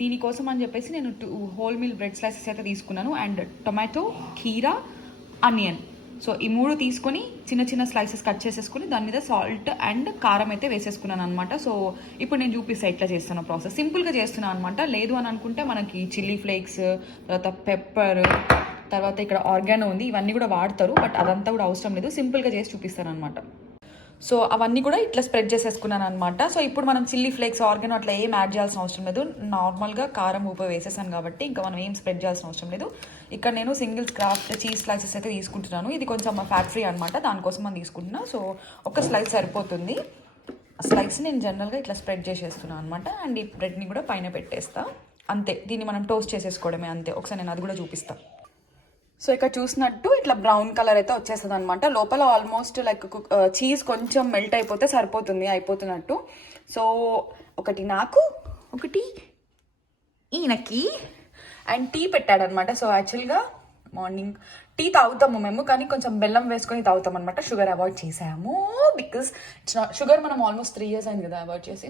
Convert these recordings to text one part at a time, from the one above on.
దీనికోసం అని చెప్పేసి నేను 2 హోల్ మీల్ బ్రెడ్ స్లైసెస్ అయితే తీసుకున్నాను అండ్ టొమాటో, కీరా, ఆనియన్. సో ఈ 3 తీసుకొని చిన్న చిన్న స్లైసెస్ కట్ చేసేసుకుని దాని మీద సాల్ట్ అండ్ కారం అయితే వేసేసుకున్నాను అనమాట. సో ఇప్పుడు నేను చూపిస్తాను ఎట్లా చేస్తున్నా ప్రాసెస్. సింపుల్గా చేస్తున్నాను అనమాట. లేదు అని అనుకుంటే మనకి చిల్లీ ఫ్లేక్స్, తర్వాత పెప్పర్, తర్వాత ఇక్కడ ఆర్గానో ఉంది, ఇవన్నీ కూడా వాడతారు. బట్ అదంతా కూడా అవసరం లేదు, సింపుల్గా చేసి చూపిస్తాను అనమాట. సో అవన్నీ కూడా ఇట్లా స్ప్రెడ్ చేసేసుకున్నాను అనమాట. సో ఇప్పుడు మనం చిల్లీ ఫ్లేక్స్, ఆర్గానో అట్లా ఏం యాడ్ చేయాల్సిన అవసరం లేదు. నార్మల్గా కారం, ఉప్పు వేసేసాను కాబట్టి ఇంకా మనం ఏం స్ప్రెడ్ చేయాల్సిన అవసరం లేదు. ఇక్కడ నేను సింగిల్ క్రాఫ్ట్ చీజ్ స్లైసెస్ అయితే తీసుకుంటున్నాను. ఇది కొంచెం ఫ్యాట్ ఫ్రీ అనమాట, దానికోసం మనం తీసుకుంటున్నా. సో ఒక స్లైస్ సరిపోతుంది. ఆ స్లైస్ నేను జనరల్గా ఇట్లా స్ప్రెడ్ చేసేస్తున్నాను అనమాట. అండ్ ఈ బ్రెడ్ని కూడా పైన పెట్టేస్తా. అంతే, దీన్ని మనం టోస్ట్ చేసేసుకోవడమే అంతే. ఒకసారి నేను అది కూడా చూపిస్తాను. సో ఇక్కడ చూసినట్టు ఇట్లా బ్రౌన్ కలర్ అయితే వచ్చేస్తుంది అనమాట. లోపల ఆల్మోస్ట్ లైక్ చీజ్ కొంచెం మెల్ట్ అయిపోతే సరిపోతుంది, అయిపోతున్నట్టు. సో ఒకటి నాకు, ఒకటి ఈయనకి. అండ్ టీ పెట్టాడనమాట. సో యాక్చువల్గా మార్నింగ్ టీ తాగుతాము మేము, కానీ కొంచెం బెల్లం వేసుకొని తాగుతాం అనమాట. షుగర్ అవాయిడ్ చేసాము బికాస్ షుగర్ మనం ఆల్మోస్ట్ 3 years అయింది కదా అవాయిడ్ చేసి.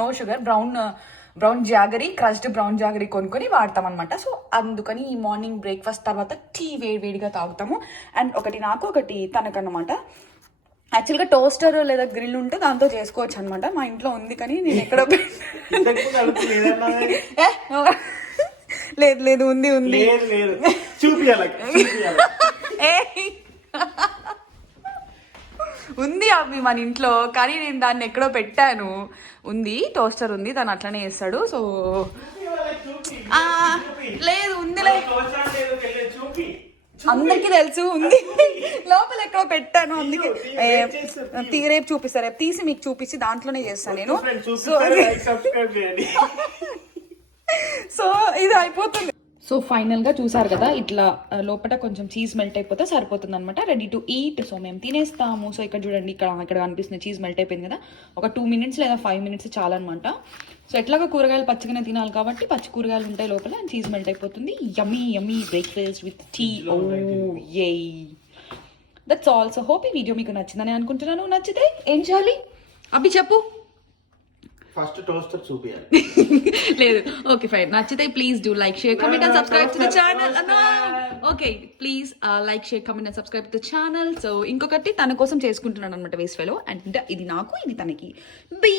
No sugar, brown jaggery, crushed brown jaggery కొనుక్కొని వాడతాం అనమాట. సో అందుకని ఈ మార్నింగ్ బ్రేక్ఫాస్ట్ తర్వాత టీ వేడిగా తాగుతాము. అండ్ ఒకటి నాకు, ఒకటి తనకన్నమాట. యాక్చువల్గా టోస్టర్ లేదా గ్రిల్ ఉంటే దాంతో చేసుకోవచ్చు అనమాట. మా ఇంట్లో ఉంది, కానీ నేను ఎక్కడో లేదు ఉంది ఉంది అవి మన ఇంట్లో, కానీ నేను దాన్ని ఎక్కడో పెట్టాను. ఉంది, టోస్టర్ ఉంది, దాన్ని అట్లనే చేస్తాడు. సో లేదు ఉందిలే, అందరికీ తెలుసు ఉంది, లోపల ఎక్కడో పెట్టాను. అందుకే రేపు చూపిస్తా, రేపు తీసి మీకు చూపించి దాంట్లోనే చేస్తాను నేను. సో ఇది అయిపోతుంది. సో ఫైనల్గా చూసారు కదా, ఇట్లా లోపల కొంచెం చీజ్ మెల్ట్ అయిపోతే సరిపోతుంది అనమాట. Ready to eat. సో మేము తినేస్తాము. సో ఇక్కడ చూడండి, ఇక్కడ కనిపిస్తుంది చీజ్ మెల్ట్ అయిపోయింది కదా. ఒక 2 minutes లేదా 5 minutes చాలన్నమాట. సో ఎట్లాగో కూరగాయలు పచ్చిగానే తినాలి కాబట్టి పచ్చి కూరగాయలు ఉంటాయి లోపల, అండ్ చీజ్ మెల్ట్ అయిపోతుంది. Yummy breakfast with tea. Oh yeah, that's all. So hope ఈ వీడియో మీకు నచ్చిందని అనుకుంటున్నాను. నచ్చితే ఏం చేయాలి అబ్బి చెప్పు. ఫస్ట్ టోస్టర్ చూపియాలి. లేదు, ఓకే ఫైన్. నచ్చితే please do like, share, comment and subscribe to the channel. Okay please like, share, comment and subscribe to the channel. So ఇంకొకటి తన కోసం చేసుకుంటున్నాను అనమాట వేస్ట్ ఫెలో. అండ్ ఇది నాకు, ఇది తనకి. బీ